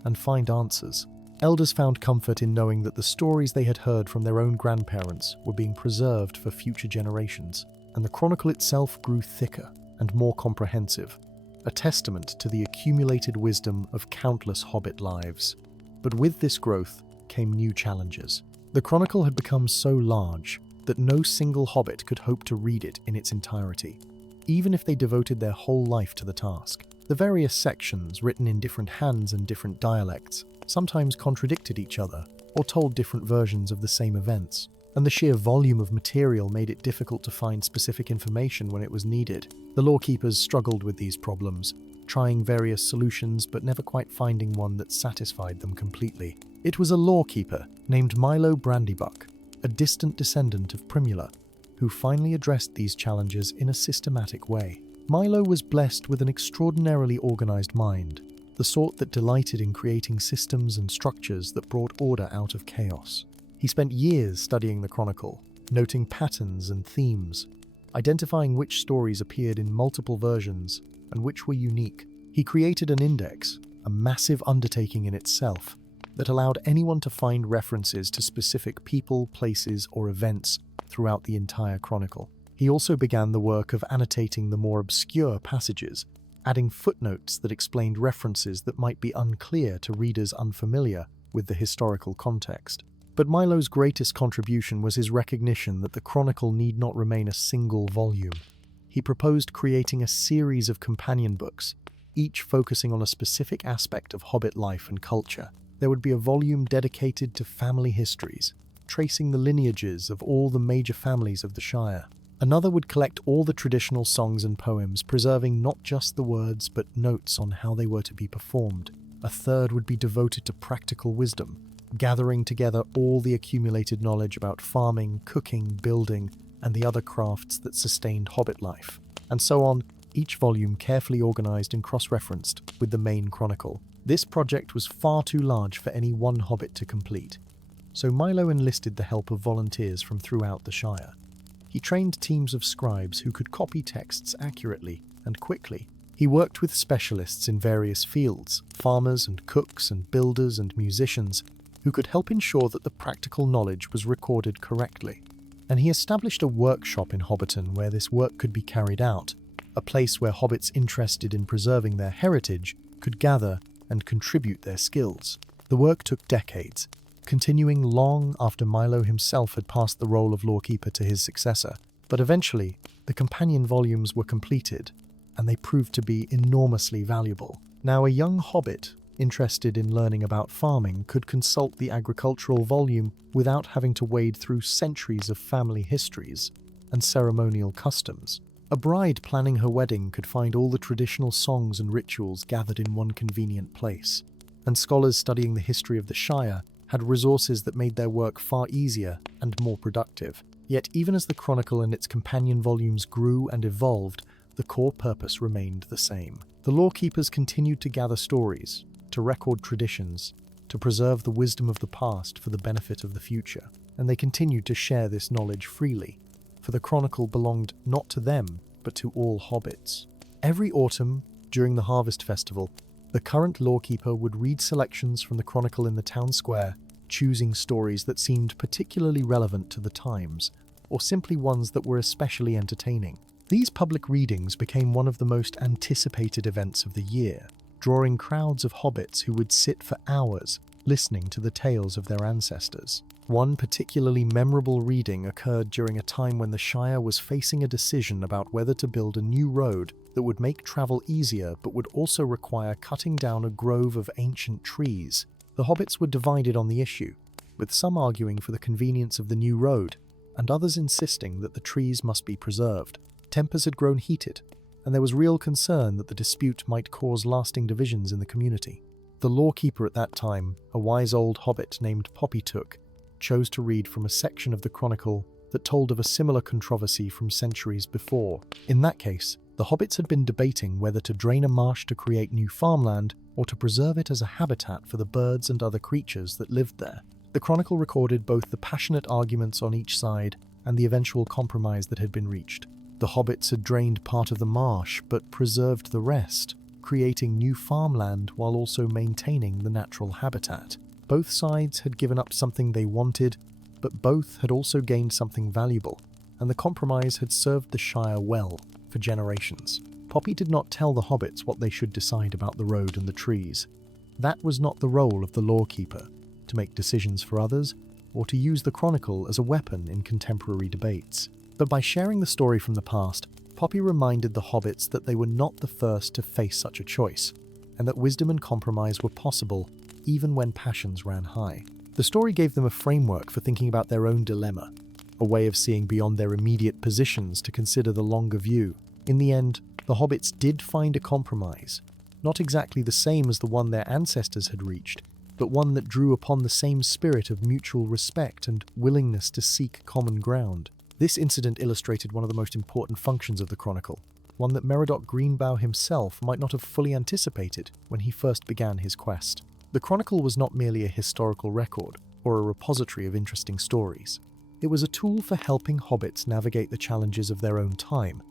and find answers. Elders found comfort in knowing that the stories they had heard from their own grandparents were being preserved for future generations, and the chronicle itself grew thicker and more comprehensive, a testament to the accumulated wisdom of countless hobbit lives. But with this growth came new challenges. The chronicle had become so large that no single hobbit could hope to read it in its entirety, even if they devoted their whole life to the task. The various sections, written in different hands and different dialects, sometimes contradicted each other or told different versions of the same events, and the sheer volume of material made it difficult to find specific information when it was needed. The lawkeepers struggled with these problems, trying various solutions but never quite finding one that satisfied them completely. It was a lawkeeper named Milo Brandybuck, a distant descendant of Primula, who finally addressed these challenges in a systematic way. Milo was blessed with an extraordinarily organized mind, the sort that delighted in creating systems and structures that brought order out of chaos. He spent years studying the chronicle, noting patterns and themes, identifying which stories appeared in multiple versions and which were unique. He created an index, a massive undertaking in itself, that allowed anyone to find references to specific people, places, or events throughout the entire chronicle. He also began the work of annotating the more obscure passages, adding footnotes that explained references that might be unclear to readers unfamiliar with the historical context. But Milo's greatest contribution was his recognition that the chronicle need not remain a single volume. He proposed creating a series of companion books, each focusing on a specific aspect of Hobbit life and culture. There would be a volume dedicated to family histories, tracing the lineages of all the major families of the Shire. Another would collect all the traditional songs and poems, preserving not just the words but notes on how they were to be performed. A third would be devoted to practical wisdom, gathering together all the accumulated knowledge about farming, cooking, building, and the other crafts that sustained Hobbit life. And so on, each volume carefully organised and cross-referenced with the main chronicle. This project was far too large for any one Hobbit to complete, so Milo enlisted the help of volunteers from throughout the Shire. He trained teams of scribes who could copy texts accurately and quickly. He worked with specialists in various fields, farmers and cooks and builders and musicians, who could help ensure that the practical knowledge was recorded correctly. And he established a workshop in Hobbiton where this work could be carried out, a place where hobbits interested in preserving their heritage could gather and contribute their skills. The work took decades, continuing long after Milo himself had passed the role of lawkeeper to his successor. But eventually, the companion volumes were completed, and they proved to be enormously valuable. Now, a young hobbit interested in learning about farming could consult the agricultural volume without having to wade through centuries of family histories and ceremonial customs. A bride planning her wedding could find all the traditional songs and rituals gathered in one convenient place, and scholars studying the history of the Shire had resources that made their work far easier and more productive. Yet even as the Chronicle and its companion volumes grew and evolved, the core purpose remained the same. The lawkeepers continued to gather stories, to record traditions, to preserve the wisdom of the past for the benefit of the future, and they continued to share this knowledge freely, for the Chronicle belonged not to them, but to all hobbits. Every autumn, during the Harvest Festival, the current lawkeeper would read selections from the Chronicle in the town square, choosing stories that seemed particularly relevant to the times, or simply ones that were especially entertaining. These public readings became one of the most anticipated events of the year, drawing crowds of hobbits who would sit for hours listening to the tales of their ancestors. One particularly memorable reading occurred during a time when the Shire was facing a decision about whether to build a new road that would make travel easier but would also require cutting down a grove of ancient trees. The hobbits were divided on the issue, with some arguing for the convenience of the new road, and others insisting that the trees must be preserved. Tempers had grown heated, and there was real concern that the dispute might cause lasting divisions in the community. The lawkeeper at that time, a wise old hobbit named Poppytook, chose to read from a section of the Chronicle that told of a similar controversy from centuries before. In that case, the hobbits had been debating whether to drain a marsh to create new farmland or to preserve it as a habitat for the birds and other creatures that lived there. The Chronicle recorded both the passionate arguments on each side and the eventual compromise that had been reached. The hobbits had drained part of the marsh but preserved the rest, creating new farmland while also maintaining the natural habitat. Both sides had given up something they wanted, but both had also gained something valuable, and the compromise had served the Shire well for generations. Poppy did not tell the hobbits what they should decide about the road and the trees. That was not the role of the lawkeeper, to make decisions for others, or to use the Chronicle as a weapon in contemporary debates. But by sharing the story from the past, Poppy reminded the hobbits that they were not the first to face such a choice, and that wisdom and compromise were possible even when passions ran high. The story gave them a framework for thinking about their own dilemma, a way of seeing beyond their immediate positions to consider the longer view. In the end, the hobbits did find a compromise, not exactly the same as the one their ancestors had reached, but one that drew upon the same spirit of mutual respect and willingness to seek common ground. This incident illustrated one of the most important functions of the Chronicle, one that Meriadoc Greenbough himself might not have fully anticipated when he first began his quest. The Chronicle was not merely a historical record or a repository of interesting stories. It was a tool for helping hobbits navigate the challenges of their own time,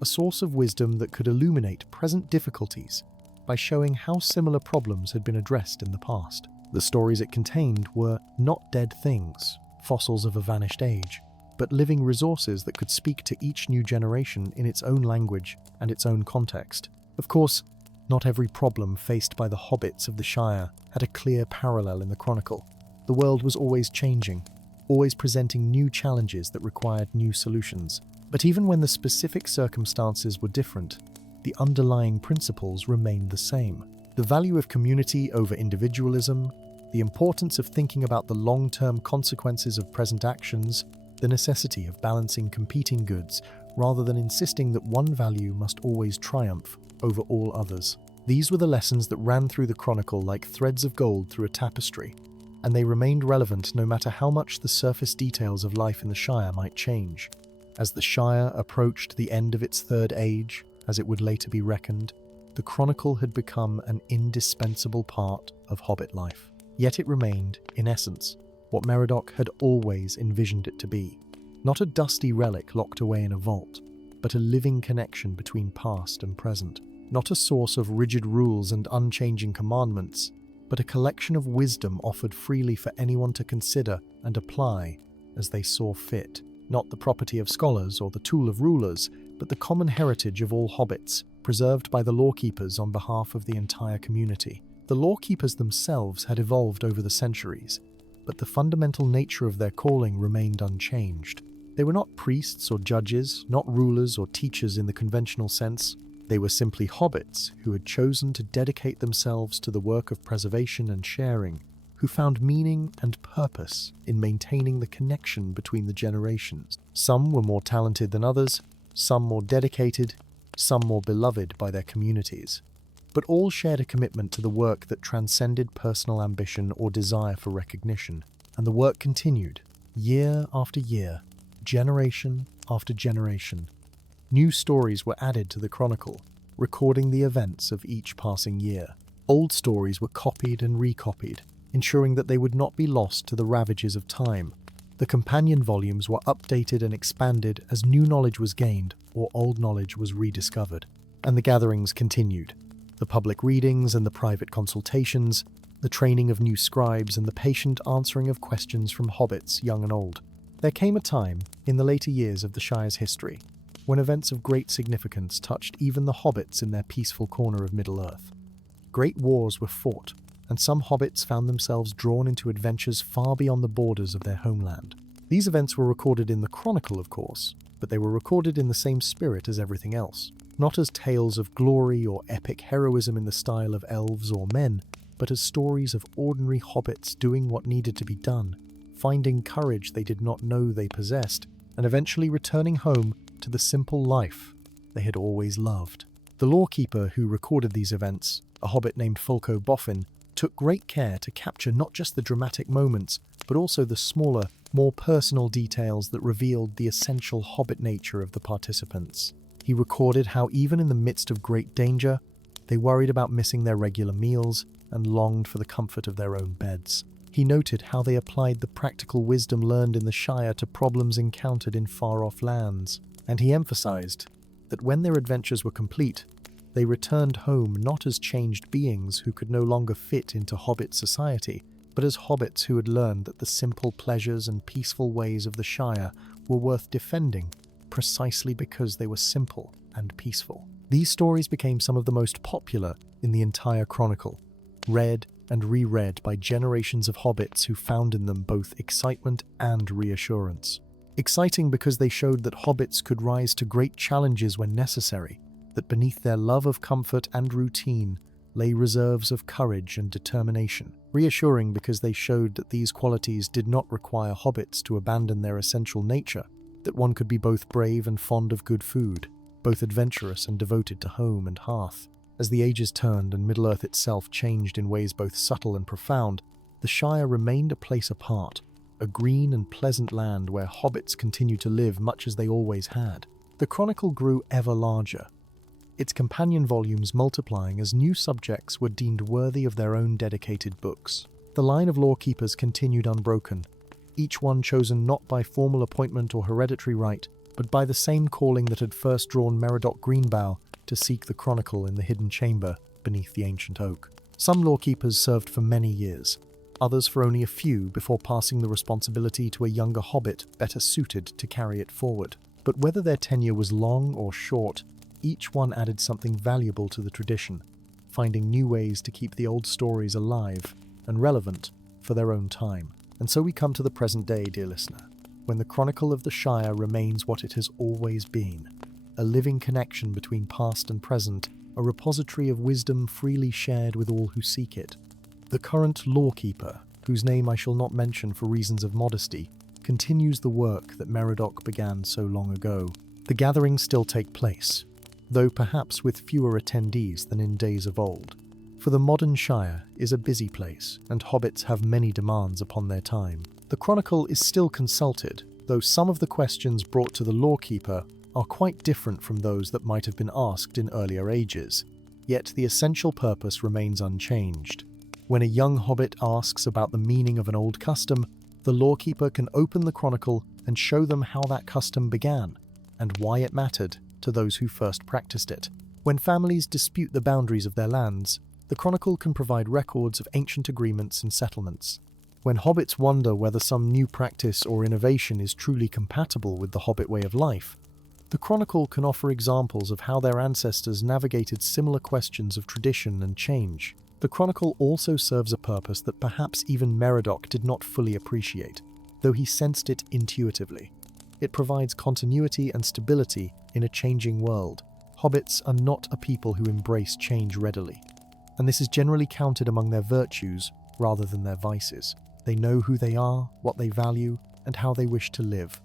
a source of wisdom that could illuminate present difficulties by showing how similar problems had been addressed in the past. The stories it contained were not dead things, fossils of a vanished age, but living resources that could speak to each new generation in its own language and its own context. Of course, not every problem faced by the hobbits of the Shire had a clear parallel in the Chronicle. The world was always changing, always presenting new challenges that required new solutions. But even when the specific circumstances were different, the underlying principles remained the same. The value of community over individualism, the importance of thinking about the long-term consequences of present actions, the necessity of balancing competing goods rather than insisting that one value must always triumph over all others. These were the lessons that ran through the chronicle like threads of gold through a tapestry, and they remained relevant no matter how much the surface details of life in the Shire might change. As the Shire approached the end of its third age, as it would later be reckoned, the chronicle had become an indispensable part of Hobbit life. Yet it remained, in essence, what Meriadoc had always envisioned it to be. Not a dusty relic locked away in a vault, but a living connection between past and present. Not a source of rigid rules and unchanging commandments, but a collection of wisdom offered freely for anyone to consider and apply as they saw fit. Not the property of scholars or the tool of rulers, but the common heritage of all hobbits, preserved by the lawkeepers on behalf of the entire community. The lawkeepers themselves had evolved over the centuries, but the fundamental nature of their calling remained unchanged. They were not priests or judges, not rulers or teachers in the conventional sense. They were simply hobbits who had chosen to dedicate themselves to the work of preservation and sharing, who found meaning and purpose in maintaining the connection between the generations. Some were more talented than others, some more dedicated, some more beloved by their communities, but all shared a commitment to the work that transcended personal ambition or desire for recognition. And the work continued, year after year, generation after generation. New stories were added to the chronicle, recording the events of each passing year. Old stories were copied and recopied, ensuring that they would not be lost to the ravages of time. The companion volumes were updated and expanded as new knowledge was gained or old knowledge was rediscovered. And the gatherings continued. The public readings and the private consultations, the training of new scribes and the patient answering of questions from hobbits, young and old. There came a time, in the later years of the Shire's history, when events of great significance touched even the hobbits in their peaceful corner of Middle-earth. Great wars were fought, and some hobbits found themselves drawn into adventures far beyond the borders of their homeland. These events were recorded in the chronicle, of course, but they were recorded in the same spirit as everything else. Not as tales of glory or epic heroism in the style of elves or men, but as stories of ordinary hobbits doing what needed to be done, finding courage they did not know they possessed, and eventually returning home to the simple life they had always loved. The lawkeeper who recorded these events, a hobbit named Fulco Boffin, took great care to capture not just the dramatic moments, but also the smaller, more personal details that revealed the essential hobbit nature of the participants. He recorded how even in the midst of great danger, they worried about missing their regular meals and longed for the comfort of their own beds. He noted how they applied the practical wisdom learned in the Shire to problems encountered in far-off lands, and he emphasized that when their adventures were complete, they returned home not as changed beings who could no longer fit into hobbit society, but as hobbits who had learned that the simple pleasures and peaceful ways of the Shire were worth defending, precisely because they were simple and peaceful. These stories became some of the most popular in the entire chronicle, read and reread by generations of hobbits who found in them both excitement and reassurance. Exciting because they showed that hobbits could rise to great challenges when necessary, that beneath their love of comfort and routine lay reserves of courage and determination. Reassuring because they showed that these qualities did not require hobbits to abandon their essential nature, that one could be both brave and fond of good food, both adventurous and devoted to home and hearth. As the ages turned and Middle-earth itself changed in ways both subtle and profound, the Shire remained a place apart, a green and pleasant land where hobbits continued to live much as they always had. The chronicle grew ever larger, its companion volumes multiplying as new subjects were deemed worthy of their own dedicated books. The line of lawkeepers continued unbroken, each one chosen not by formal appointment or hereditary right, but by the same calling that had first drawn Meriadoc Greenbough to seek the chronicle in the hidden chamber beneath the ancient oak. Some lawkeepers served for many years, others for only a few before passing the responsibility to a younger hobbit better suited to carry it forward. But whether their tenure was long or short, each one added something valuable to the tradition, finding new ways to keep the old stories alive and relevant for their own time. And so we come to the present day, dear listener, when the Chronicle of the Shire remains what it has always been, a living connection between past and present, a repository of wisdom freely shared with all who seek it. The current lawkeeper, whose name I shall not mention for reasons of modesty, continues the work that Meriadoc began so long ago. The gatherings still take place, though perhaps with fewer attendees than in days of old. For the modern Shire is a busy place, and hobbits have many demands upon their time. The Chronicle is still consulted, though some of the questions brought to the lawkeeper are quite different from those that might have been asked in earlier ages. Yet the essential purpose remains unchanged. When a young hobbit asks about the meaning of an old custom, the lawkeeper can open the Chronicle and show them how that custom began, and why it mattered to those who first practiced it. When families dispute the boundaries of their lands, the Chronicle can provide records of ancient agreements and settlements. When hobbits wonder whether some new practice or innovation is truly compatible with the hobbit way of life, the Chronicle can offer examples of how their ancestors navigated similar questions of tradition and change. The Chronicle also serves a purpose that perhaps even Meriadoc did not fully appreciate, though he sensed it intuitively. It provides continuity and stability in a changing world. Hobbits are not a people who embrace change readily, and this is generally counted among their virtues rather than their vices. They know who they are, what they value, and how they wish to live,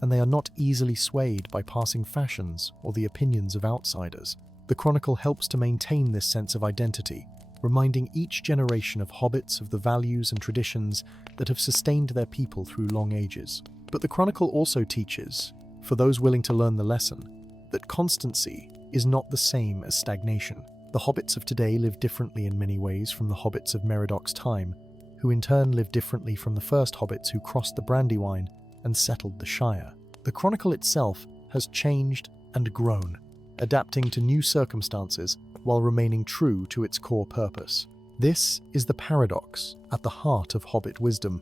and they are not easily swayed by passing fashions or the opinions of outsiders. The Chronicle helps to maintain this sense of identity, reminding each generation of hobbits of the values and traditions that have sustained their people through long ages. But the Chronicle also teaches, for those willing to learn the lesson, that constancy is not the same as stagnation. The hobbits of today live differently in many ways from the hobbits of Meridoc's time, who in turn lived differently from the first hobbits who crossed the Brandywine and settled the Shire. The Chronicle itself has changed and grown, adapting to new circumstances while remaining true to its core purpose. This is the paradox at the heart of Hobbit wisdom,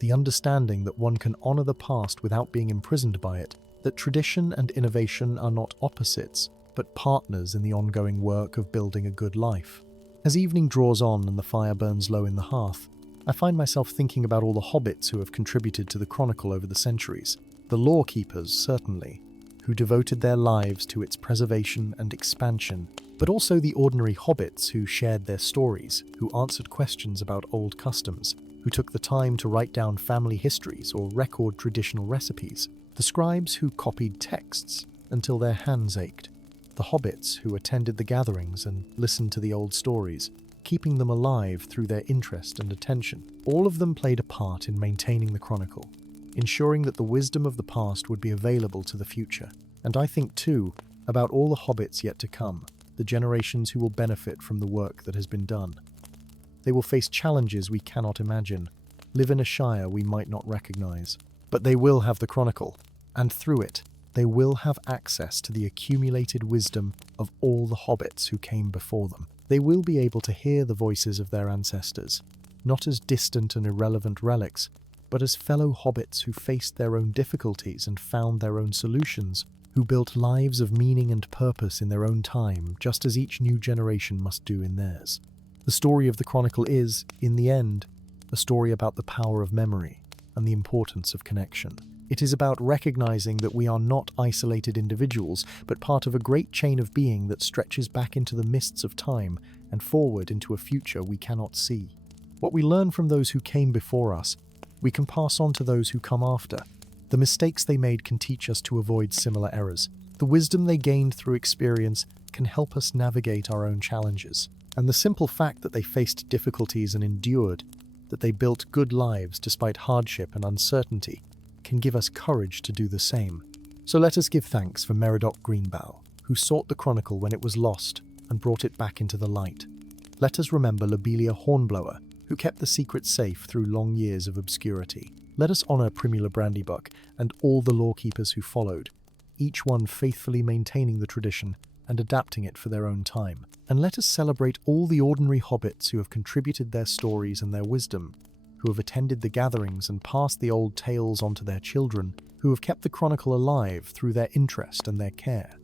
the understanding that one can honor the past without being imprisoned by it, that tradition and innovation are not opposites, but partners in the ongoing work of building a good life. As evening draws on and the fire burns low in the hearth, I find myself thinking about all the hobbits who have contributed to the Chronicle over the centuries. The lawkeepers, certainly, who devoted their lives to its preservation and expansion, but also the ordinary hobbits who shared their stories, who answered questions about old customs, who took the time to write down family histories or record traditional recipes, the scribes who copied texts until their hands ached, the hobbits who attended the gatherings and listened to the old stories, keeping them alive through their interest and attention. All of them played a part in maintaining the Chronicle, ensuring that the wisdom of the past would be available to the future. And I think, too, about all the hobbits yet to come, the generations who will benefit from the work that has been done. They will face challenges we cannot imagine, live in a Shire we might not recognize, but they will have the Chronicle, and through it, they will have access to the accumulated wisdom of all the hobbits who came before them. They will be able to hear the voices of their ancestors, not as distant and irrelevant relics, but as fellow hobbits who faced their own difficulties and found their own solutions, who built lives of meaning and purpose in their own time, just as each new generation must do in theirs. The story of the Chronicle is, in the end, a story about the power of memory and the importance of connection. It is about recognizing that we are not isolated individuals, but part of a great chain of being that stretches back into the mists of time and forward into a future we cannot see. What we learn from those who came before us, we can pass on to those who come after. The mistakes they made can teach us to avoid similar errors. The wisdom they gained through experience can help us navigate our own challenges. And the simple fact that they faced difficulties and endured, that they built good lives despite hardship and uncertainty, can give us courage to do the same. So let us give thanks for Meriadoc Greenbough, who sought the Chronicle when it was lost and brought it back into the light. Let us remember Lobelia Hornblower, who kept the secret safe through long years of obscurity. Let us honour Primula Brandybuck and all the lawkeepers who followed, each one faithfully maintaining the tradition and adapting it for their own time. And let us celebrate all the ordinary hobbits who have contributed their stories and their wisdom, who have attended the gatherings and passed the old tales on to their children, who have kept the Chronicle alive through their interest and their care.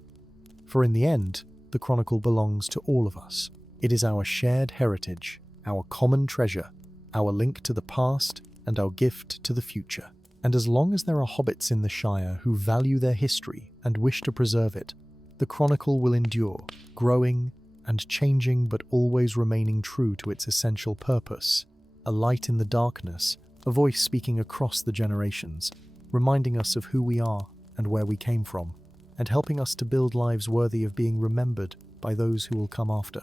For in the end, the Chronicle belongs to all of us. It is our shared heritage, our common treasure, our link to the past, and our gift to the future. And as long as there are hobbits in the Shire who value their history and wish to preserve it, The chronicle will endure, growing and changing but always remaining true to its essential purpose, a light in the darkness, a voice speaking across the generations, reminding us of who we are and where we came from, and helping us to build lives worthy of being remembered by those who will come after.